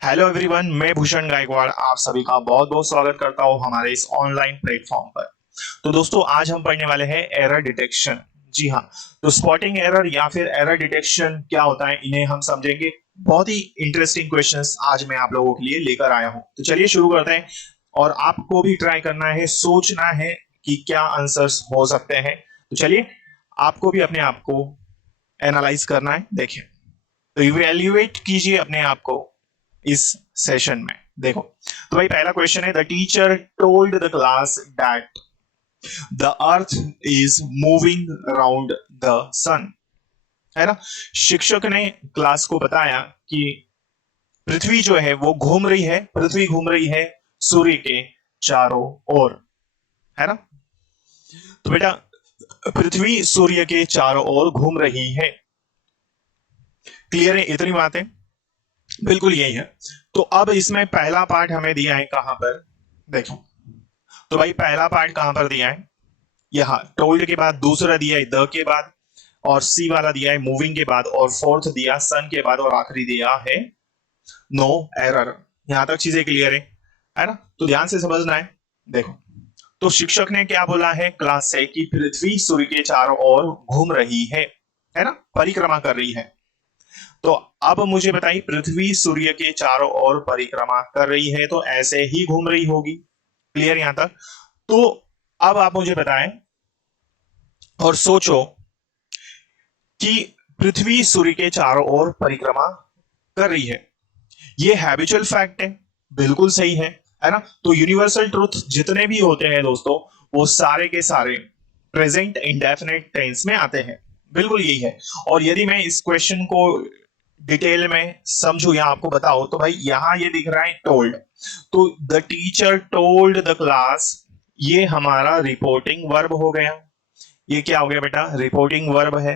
Hello everyone, मैं भूषण गायकवाड़ आप सभी का बहुत बहुत स्वागत करता हूं हमारे इस ऑनलाइन प्लेटफॉर्म पर। तो दोस्तों, आज हम पढ़ने वाले हैं एरर डिटेक्शन। जी हाँ। तो स्पॉटिंग एरर या फिर एरर डिटेक्शन क्या होता है, इन्हें हम समझेंगे। बहुत ही इंटरेस्टिंग क्वेश्चंस आज मैं आप लोगों के लिए लेकर आया हूं। तो चलिए शुरू करते हैं। और आपको भी ट्राई करना है, सोचना है कि क्या आंसर्स हो सकते हैं। तो चलिए, आपको भी अपने आप को एनालाइज करना है। देखिए, तो इवेल्युएट कीजिए अपने आप को इस सेशन में। देखो, तो भाई पहला क्वेश्चन है, the teacher told the class that the earth is moving around the sun. है ना। शिक्षक ने क्लास को बताया कि पृथ्वी जो है वो घूम रही है, पृथ्वी घूम रही है सूर्य के चारों ओर। है ना। तो बेटा, पृथ्वी सूर्य के चारों ओर घूम रही है। क्लियर है इतनी बातें? बिल्कुल यही है। तो अब इसमें पहला पार्ट हमें दिया है कहां पर? देखो, तो भाई पहला पार्ट कहां पर दिया है? यहाँ टोल्ड के बाद दूसरा दिया है द के बाद, और सी वाला दिया है मूविंग के बाद, और फोर्थ दिया सन के बाद, और आखिरी दिया है नो एरर। यहां तक चीजें क्लियर है ना। तो ध्यान से समझना है। देखो, तो शिक्षक ने क्या बोला है क्लास से कि पृथ्वी सूर्य के चारों ओर घूम रही है ना, परिक्रमा कर रही है। तो अब मुझे बताइए, पृथ्वी सूर्य के चारों ओर परिक्रमा कर रही है तो ऐसे ही घूम रही होगी। क्लियर यहां तक? तो अब आप मुझे बताएं और सोचो कि पृथ्वी सूर्य के चारों ओर परिक्रमा कर रही है। ये हैबिचुअल फैक्ट है, बिल्कुल सही है ना। तो यूनिवर्सल ट्रूथ जितने भी होते हैं दोस्तों, वो सारे के सारे प्रेजेंट इंडेफिनिट टेंस में आते हैं। बिल्कुल यही है। और यदि मैं इस क्वेश्चन को डिटेल में समझू या आपको बताओ, तो भाई यहां ये दिख रहा है टोल्ड। तो the teacher told the class, ये हमारा रिपोर्टिंग वर्ब हो गया। ये क्या हो गया बेटा? रिपोर्टिंग वर्ब है।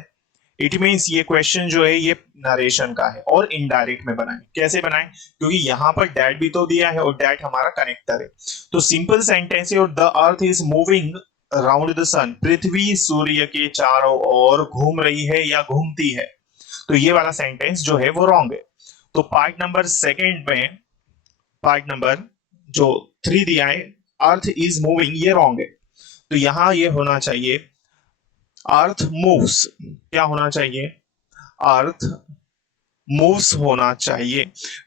इट मीन्स ये क्वेश्चन जो है ये नरेशन का है, और इनडायरेक्ट में बनाए। कैसे बनाए? क्योंकि यहां पर डैट भी तो दिया है, और डैट हमारा कनेक्टर है। तो सिंपल सेंटेंस है, और the earth is moving around the sun, पृथ्वी सूर्य के चारों ओर घूम रही है या घूमती है। तो ये वाला सेंटेंस जो है वो रॉन्ग है। तो पार्ट नंबर सेकेंड में, पार्ट नंबर जो 3 दिया है, अर्थ इज मूविंग, ये रॉन्ग है। तो यहां ये होना चाहिए अर्थ मूव्स। क्या होना चाहिए? अर्थ मूव्स होना चाहिए।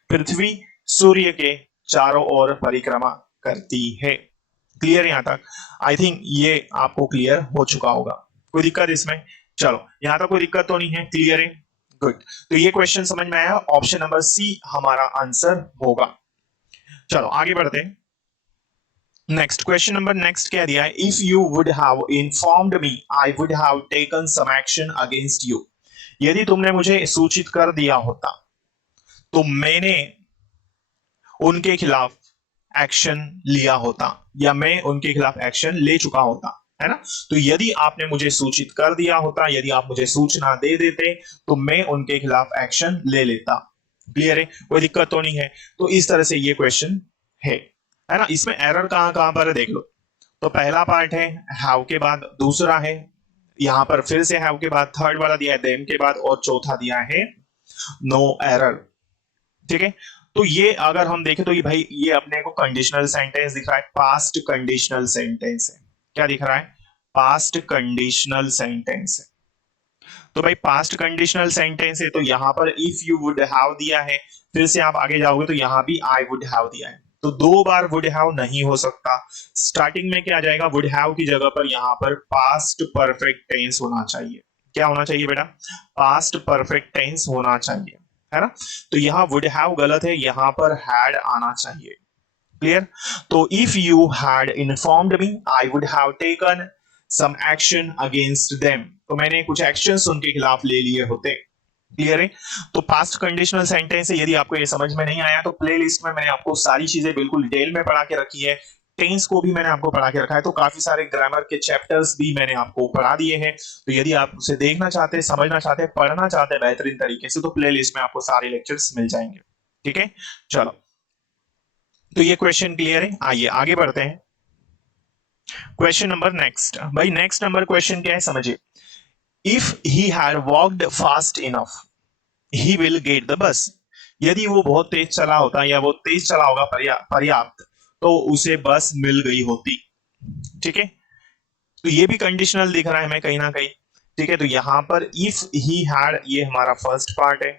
पृथ्वी सूर्य के चारों ओर परिक्रमा करती है। क्लियर यहां तक? आई थिंक ये आपको क्लियर हो चुका होगा। कोई दिक्कत इसमें? चलो, यहां तक कोई दिक्कत तो नहीं है। क्लियर है? गुड। तो ये क्वेश्चन समझ में आया। ऑप्शन नंबर सी हमारा आंसर होगा। चलो आगे बढ़ते हैं। नेक्स्ट क्वेश्चन नंबर नेक्स्ट क्या दिया है? If you would have informed me I would have taken some action against you. यदि तुमने मुझे सूचित कर दिया होता तो मैंने उनके खिलाफ एक्शन लिया होता, या मैं उनके खिलाफ एक्शन ले चुका होता। है ना। तो यदि आपने मुझे सूचित कर दिया होता, यदि आप मुझे सूचना दे देते, तो मैं उनके खिलाफ एक्शन ले लेता। क्लियर है? कोई दिक्कत तो नहीं है। तो इस तरह से ये क्वेश्चन है ना। इसमें एरर कहां कहां पर है देख लो। तो पहला पार्ट है हैव के बाद, दूसरा है यहां पर फिर से हैव के बाद, थर्ड वाला दिया है देम के बाद, और चौथा दिया है नो एरर। ठीक है। तो ये अगर हम देखें तो ये भाई ये अपने को कंडीशनल सेंटेंस दिख रहा है, पास्ट कंडीशनल सेंटेंस है। क्या दिख रहा है? पास्ट कंडीशनल सेंटेंस है। तो भाई पास्ट कंडीशनल सेंटेंस है, तो यहां पर इफ यू वुड हैव दिया है, फिर से आप आगे जाओगे तो यहां भी आई वुड हैव दिया है। तो दो बार वुड हैव नहीं हो सकता। स्टार्टिंग में क्या आ जाएगा? वुड हैव की जगह पर यहां पर पास्ट परफेक्ट टेंस होना चाहिए। क्या होना चाहिए बेटा? पास्ट परफेक्ट टेंस होना चाहिए। है ना। तो यहाँ वुड हैव गलत है, यहां पर हैड आना चाहिए। क्लियर? तो if you had informed me I would have taken some action against them, तो मैंने कुछ एक्शंस उनके खिलाफ ले लिए होते। क्लियर है? तो पास्ट कंडीशनल सेंटेंस है। यदि आपको ये समझ में नहीं आया तो प्ले लिस्ट में मैंने आपको सारी चीजें बिल्कुल डिटेल में पढ़ा के रखी है। टेंस को भी मैंने आपको पढ़ा के रखा है, तो काफी सारे ग्रामर के चैप्टर्स भी मैंने आपको पढ़ा दिए हैं। तो यदि आप उसे देखना चाहते हैं, समझना चाहते हैं, पढ़ना चाहते हैं बेहतरीन तरीके से, तो प्ले लिस्ट में आपको सारे लेक्चर्स मिल जाएंगे। ठीक है। चलो, तो ये क्वेश्चन क्लियर है। आइए आगे बढ़ते हैं। क्वेश्चन नंबर नेक्स्ट, भाई नेक्स्ट नंबर क्वेश्चन क्या है समझिए। If he had walked fast enough he will get the bus. यदि वो बहुत तेज चला होता या वो तेज चला होगा पर्याप्त, तो उसे बस मिल गई होती। ठीक है, तो ये भी कंडीशनल दिख रहा है हमें कहीं ना कहीं। ठीक है, तो यहां पर इफ ही हैड, ये हमारा फर्स्ट पार्ट है,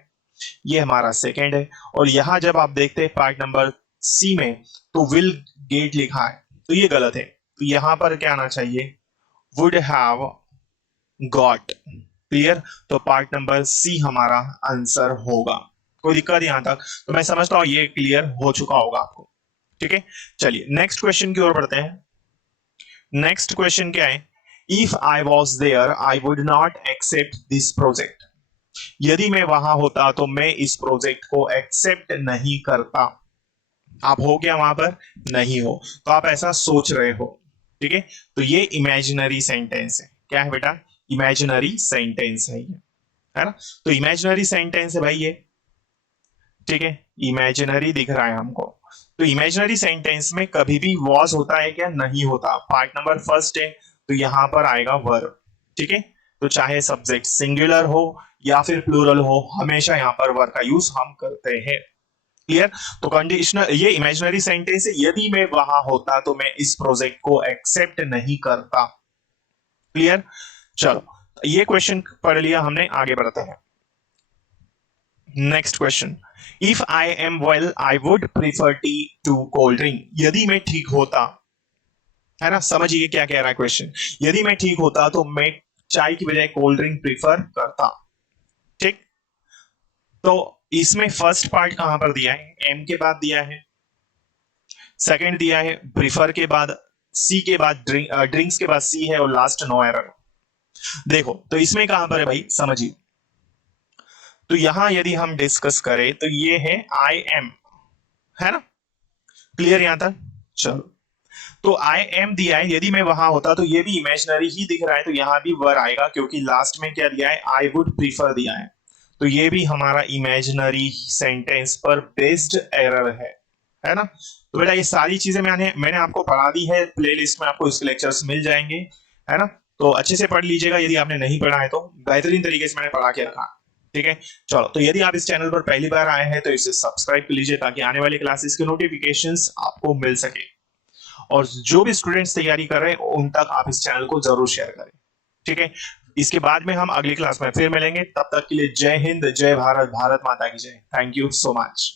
ये हमारा सेकंड है, और यहां जब आप देखते हैं पार्ट नंबर सी में, तो विल गेट लिखा है, तो ये गलत है। तो यहां पर क्या आना चाहिए, वुड हैव गॉट। क्लियर, तो पार्ट नंबर सी हमारा आंसर होगा। कोई दिक्कत यहां तक? तो मैं समझता हूं ये क्लियर हो चुका होगा आपको। ठीक है, चलिए नेक्स्ट क्वेश्चन की ओर बढ़ते हैं। नेक्स्ट क्वेश्चन क्या है, if I was there I would not accept this project. यदि मैं वहां होता तो मैं इस प्रोजेक्ट को एक्सेप्ट नहीं करता। आप हो क्या वहां पर? नहीं हो, तो आप ऐसा सोच रहे हो। ठीक है, तो ये इमेजिनरी सेंटेंस है। क्या है बेटा? इमेजिनरी सेंटेंस है ये, है ना? तो इमेजिनरी सेंटेंस है भाई ये। ठीक है, इमेजिनरी दिख रहा है हमको। तो इमेजिनरी सेंटेंस में कभी भी वॉज होता है क्या? नहीं होता। पार्ट नंबर फर्स्ट है, तो यहां पर आएगा वर्ब। ठीक है, तो चाहे सब्जेक्ट सिंगुलर हो या फिर प्लूरल हो, हमेशा यहां पर वर्ब का यूज हम करते हैं। क्लियर, तो कंडीशनल, ये इमेजिनरी सेंटेंस है, यदि मैं वहां होता तो मैं इस प्रोजेक्ट को एक्सेप्ट नहीं करता। क्लियर, चलो ये क्वेश्चन पढ़ लिया हमने, आगे बढ़ते हैं। Next question, if I am well I would prefer tea to cold drink. यदि मैं ठीक होता, है ना, समझिए क्या कह रहा है क्वेश्चन। यदि मैं ठीक होता तो मैं चाय की बजाय कोल्ड ड्रिंक प्रीफर करता। ठीक, तो इसमें फर्स्ट पार्ट कहां पर दिया है? एम के बाद दिया है, सेकंड दिया है प्रीफर के बाद, सी के बाद ड्रिंक्स के बाद सी है, और लास्ट नो एरर। देखो तो इसमें कहां पर है भाई, समझिए। तो यहां यदि हम डिस्कस करें तो ये है आई एम, है ना? क्लियर यहां तक? चलो, तो आई एम दिया है, यदि मैं वहां होता तो ये भी इमेजिनरी ही दिख रहा है, तो यहां भी वर आएगा, क्योंकि लास्ट में क्या दिया है, आई वुड प्रीफर दिया है। तो ये भी हमारा इमेजिनरी सेंटेंस पर बेस्ड एरर है ना? तो बेटा ये सारी चीजें मैंने आपको पढ़ा दी है, प्लेलिस्ट में आपको इसके लेक्चर्स मिल जाएंगे, है ना? तो अच्छे से पढ़ लीजिएगा, यदि आपने नहीं पढ़ा है तो बेहतरीन तरीके से मैंने पढ़ा के रखा। ठीक है, चलो, तो यदि आप इस चैनल पर पहली बार आए हैं तो इसे सब्सक्राइब कर लीजिए, ताकि आने वाली क्लासेस के नोटिफिकेशंस आपको मिल सके, और जो भी स्टूडेंट्स तैयारी कर रहे हैं उन तक आप इस चैनल को जरूर शेयर करें। ठीक है, इसके बाद में हम अगली क्लास में फिर मिलेंगे, तब तक के लिए जय हिंद, जय भारत, भारत माता की जय। Thank you so much.